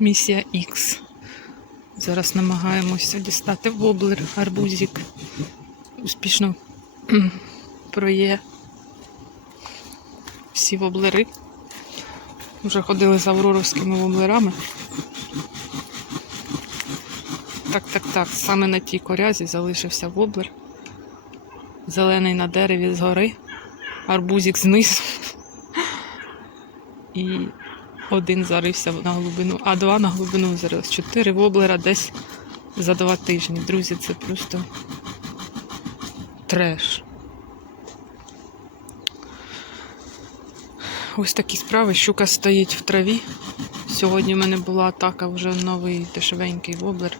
Місія X. Зараз намагаємося дістати воблер, арбузик. Успішно проє всі воблери. Вже ходили за авроровськими воблерами. Так, так, так. Саме на тій корязі залишився воблер. Зелений на дереві згори, арбузик знизу. І один зарився на глибину, а два на глибину зарились. Чотири воблера десь за два тижні. Друзі, це просто треш. Ось такі справи. Щука стоїть в траві. Сьогодні в мене була атака вже новий дешевенький воблер.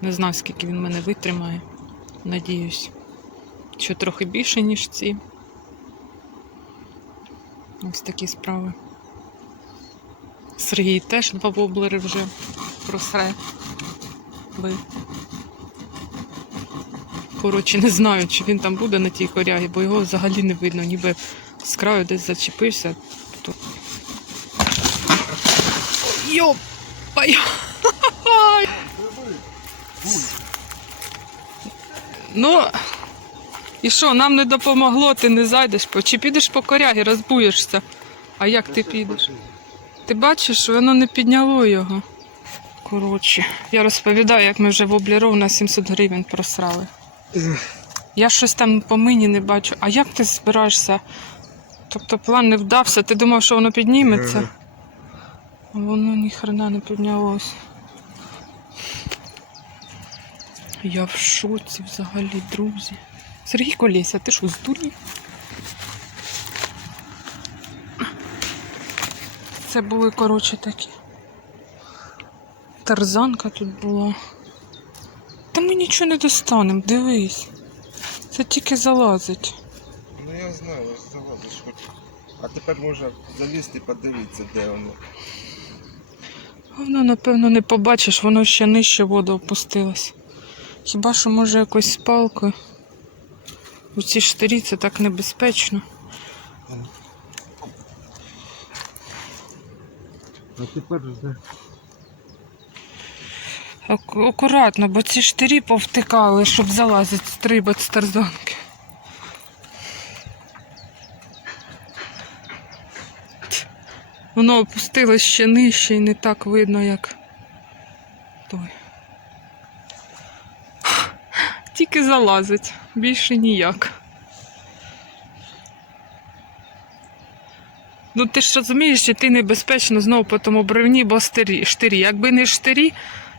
Не знаю, скільки він мене витримає. Надіюсь, що трохи більше, ніж ці. Ось такі справи. Сергій теж два воблери вже просре. Ви. Коротше, не знаю, чи він там буде на тій корягі, бо його взагалі не видно, ніби з краю десь зачепився. То... Йопай! Ну, і що, нам не допомогло, ти не зайдеш. Чи підеш по корягі, розбуєшся. А як ти підеш? Ти бачиш, воно не підняло його. Коротше, я розповідаю, як ми вже в обліров на 700 гривень просрали. Я щось там по мені не бачу. А як ти збираєшся? Тобто план не вдався, ти думав, що воно підніметься? А воно ніхрена не піднялось. Я в шоці взагалі, друзі. Сергій Колєся, ти що, здурів? Це були, коротше, такі. Тарзанка тут була. Та ми нічого не достанемо, дивись. Це тільки залазить. Ну я знаю, заводиш хоч. А тепер можна залізти, і подивитися, де воно. Воно, напевно, не побачиш, воно ще нижче воду опустилось. Хіба що може якось з палкою. У ці штирі це так небезпечно. А тепер вже. Ак- Акуратно, бо ці штирі повтикали, щоб залазити стрибати з тарзанки. Воно опустилось ще нижче і не так видно, як той. Тільки залазить, більше ніяк. Ну ти ж розумієш, що ти небезпечно знову по тому бревні, бо стирі, штирі. Якби не штирі,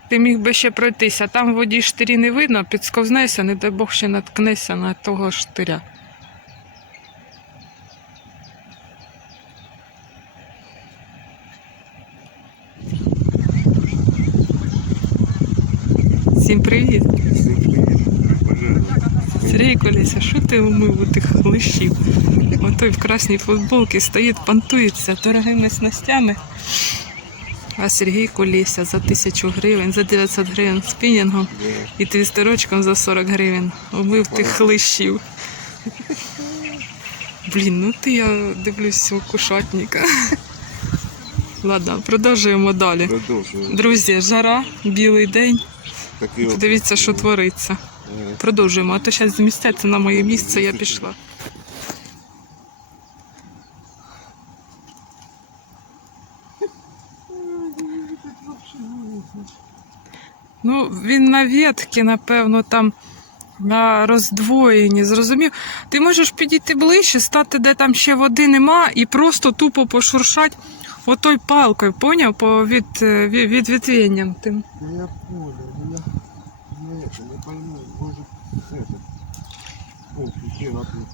ти міг би ще пройтися. Там в воді штирі не видно, підсковзнешся, не дай Бог ще наткнешся на того штиря. Всім привіт! Сергій Коліся, що ти умив у тих лишів? Отой в красній футболці стоїть, понтується дорогими снастями. А Сергій Коліся за тисячу гривень, за 900 гривень спінінгом і твістерочком за 40 гривень. Умив тих лишів. Блін, ну ти я дивлюсь у кушатника. Ладно, продовжуємо далі. Друзі, жара, білий день. Дивіться, що твориться. Продовжуємо, а то зараз змістяться на моє місце, я пішла. Ну, він на ветки, напевно, там на роздвоєнні, зрозумів. Ти можеш підійти ближче, стати, де там ще води нема, і просто тупо пошуршать отой палкою, поняв? По від, е, від, відвітвінням тим. Я понял, я пойму, может это. О, а тут.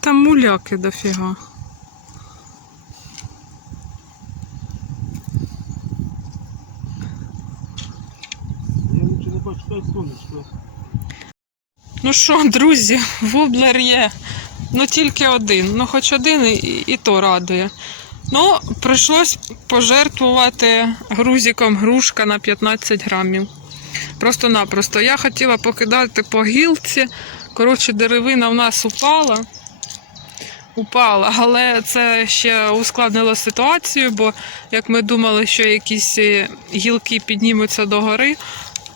Там муляки дофіга. Я нічого не бачу, дай сонечко. Ну що, друзі, воблер є. Ну тільки один. Ну, хоч один і, і то радує. Ну, прийшлось пожертвувати грузиком грушка на 15 грамів. Просто-напросто. Я хотіла покидати по гілці. Коротше, деревина в нас упала. упала. Але це ще ускладнило ситуацію, бо як ми думали, що якісь е, гілки піднімуться до гори,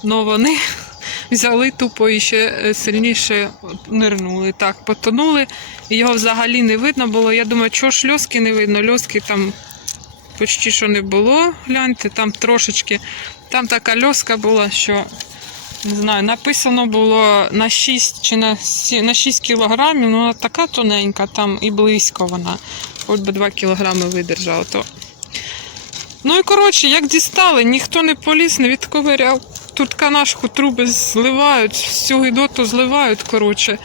але вони взяли тупо і ще е, сильніше нирнули. Так, потонули. І його взагалі не видно було. Я думаю, чого ж льоски не видно? Льоски там почти що не було. Гляньте, там трошечки. Там така льоска була, що не знаю, написано було на 6 чи на 7, на 6 кілограмів, ну вона така тоненька, там і близько вона. Хоч би 2 кілограми видержала. То... Ну і коротше, як дістали, ніхто не поліз, не відковиряв. Тут канашку труби зливають, всю гидоту зливають, коротше.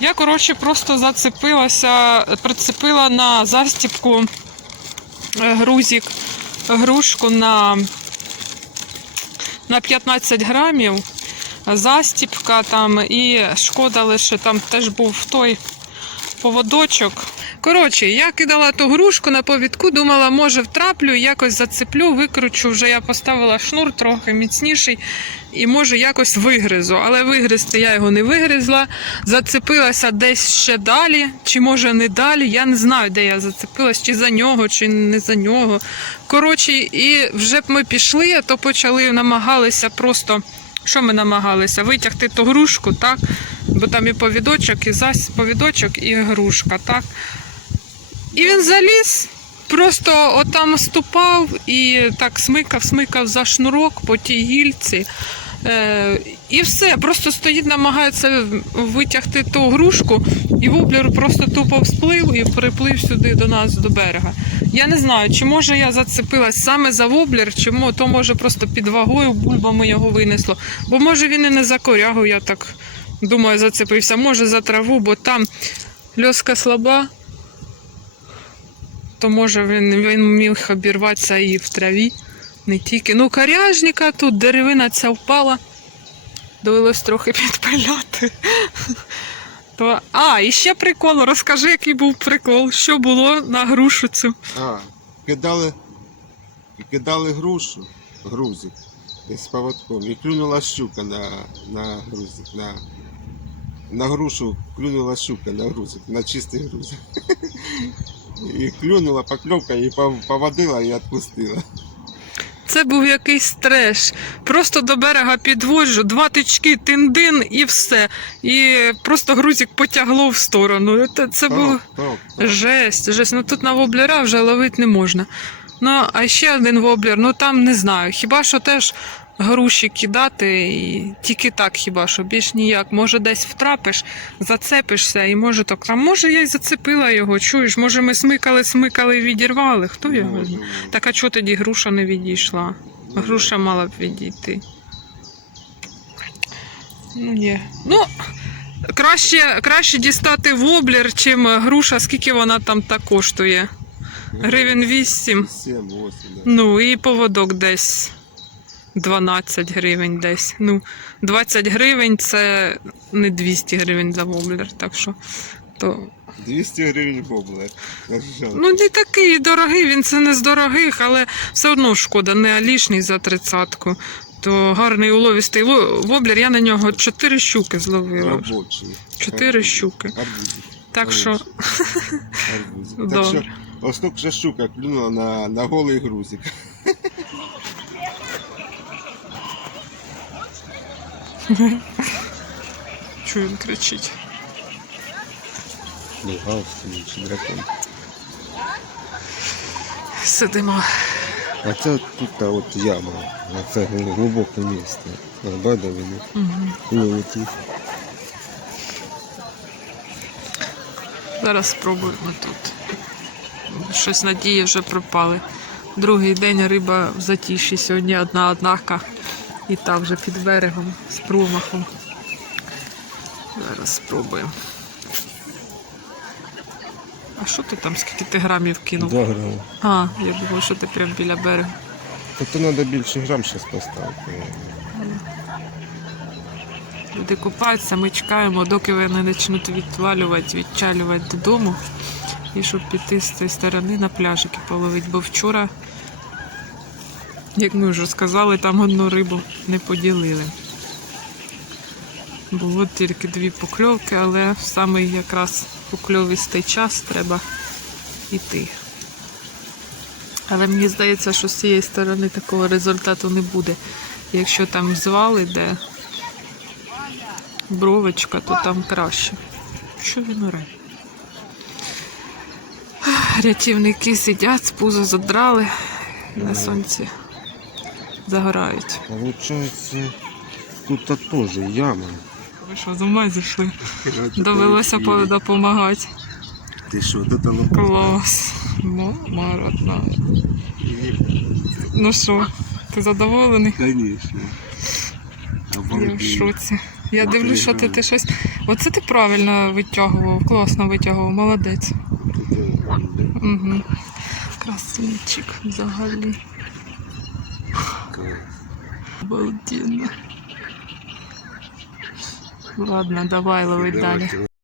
Я, коротше, просто зацепилася, прицепила на застіпку е, грузик, грушку на, на 15 грамів. Застіпка там і шкода лише там теж був той поводочок. Коротше, я кидала ту грушку на повідку, думала, може втраплю, якось зацеплю, викручу. Вже я поставила шнур трохи міцніший і може якось вигризу. Але вигризти я його не вигризла. Зацепилася десь ще далі, чи може не далі. Я не знаю, де я зацепилась, чи за нього, чи не за нього. Коротше, і вже б ми пішли, то почали намагалися просто. Що ми намагалися? Витягти ту грушку, так? Бо там і повідочок, і зась повідочок, і грушка, так? І він заліз, просто отам ступав і так смикав, смикав за шнурок по тій гільці. Е, і все, просто стоїть, намагається витягти ту грушку, і воблер просто тупо всплив і приплив сюди до нас, до берега. Я не знаю, чи може я зацепилась саме за воблер, чи то може просто під вагою бульбами його винесло. Бо може він і не за корягу, я так думаю, зацепився. Може за траву, бо там льоска слаба, то може він, він міг обірватися і в траві. Не тільки. Ну, коряжника тут деревина ця впала. Довелось трохи підпиляти. То... А, і ще прикол. Розкажи, який був прикол. Що було на грушу цю. А, кидали, кидали грушу, грузик з поводком, і клюнула щука на, на грузик, на, на грушу клюнула щука на грузик, на чистий грузик. І клюнула покльовка, і поводила і відпустила. Це був якийсь треш. Просто до берега підводжу, два тички, тиндин і все. І просто грузик потягло в сторону. Це, це так, так. жесть, жесть. Ну тут на воблера вже ловити не можна. Ну, а ще один воблер, ну там не знаю. Хіба що теж груші кидати, і тільки так хіба що, більш ніяк. Може, десь втрапиш, зацепишся, і може так. А може я й зацепила його, чуєш, може ми смикали, смикали і відірвали. Хто його знає? Так а чого тоді груша не відійшла? Ну, Груша мала б відійти. Ну, ні. Ну, краще, краще дістати воблер, чим груша, скільки вона там та коштує. Гривень 8. 7, 8, да. Ну, і поводок десь 12 гривень десь. Ну, 20 гривень це не 200 гривень за воблер, так що. То... 200 гривень воблер. Ну, не такий дорогий, він це не з дорогих, але все одно шкода, не алішний за тридцатку. То гарний уловістий ло- воблер, я на нього 4 щуки зловила. Чотири щуки. Арбузик. Так що, Арбузик. Так що ось тут вже щука клюнула на, на голий грузик. чую, він кричить. Ну, галстук чи дракон. Сидимо. А це тут та от яма. А це глибоке місце. Бадовини. Угу. Зараз спробуємо тут. Щось надії вже пропали. Другий день риба в затіші. Сьогодні одна однака. І та вже під берегом з промахом. Зараз спробуємо. А що ти там, скільки ти грамів кинув? Два грами. А, я думала, що ти прям біля берега. Тобто треба більше грам зараз поставити. Люди купаються, ми чекаємо, доки вони почнуть відвалювати, відчалювати додому. І щоб піти з цієї сторони на пляжики половити. Бо вчора, як ми вже сказали, там одну рибу не поділили. Було тільки дві покльовки, але в самий якраз покльовистий час, треба йти. Але мені здається, що з цієї сторони такого результату не буде. Якщо там звал іде бровочка, то там краще. Що він оре? Рятівники сидять, пузо задрали на сонці загорають. Получається, тут теж яма. Ви що, з ума зійшли? Довелося по- допомагати. Ти що, тут воно Клас. Мама родна. Ну що, ти задоволений? Звісно. Я в шоці. Я дивлюсь, що ти, ти щось. Оце ти правильно витягував, класно витягував, молодець. Угу. Красунчик взагалі. Обалденно. Ладно, давай ловить далі.